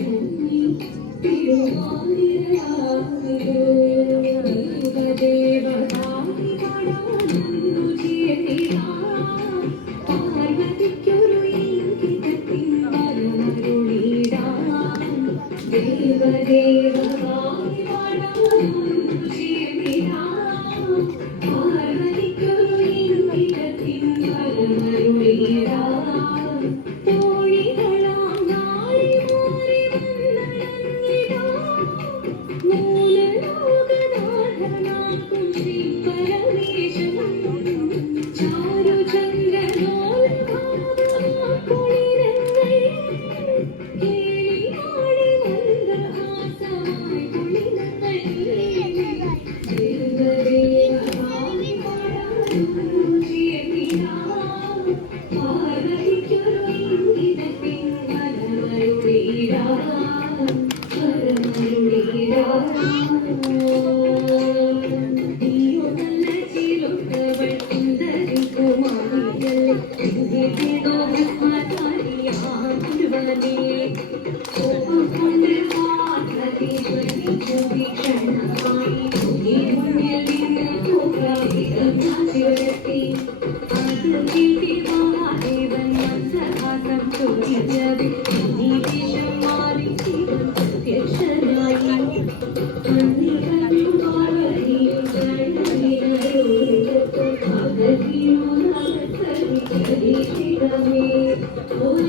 Thank you.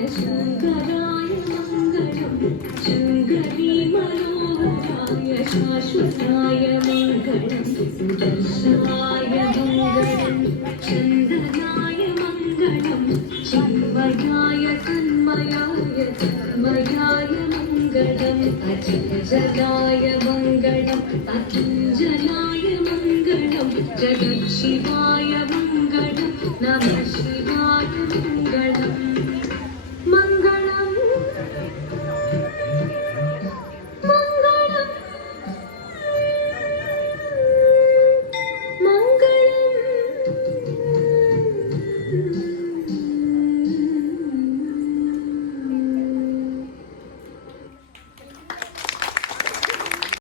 य मङ्गलम् शृङ्गीमयोय शाश्वताय मङ्गलम् शराय मङ्गलम् चन्दनाय जलाय मङ्गलम् जगत् शिवाय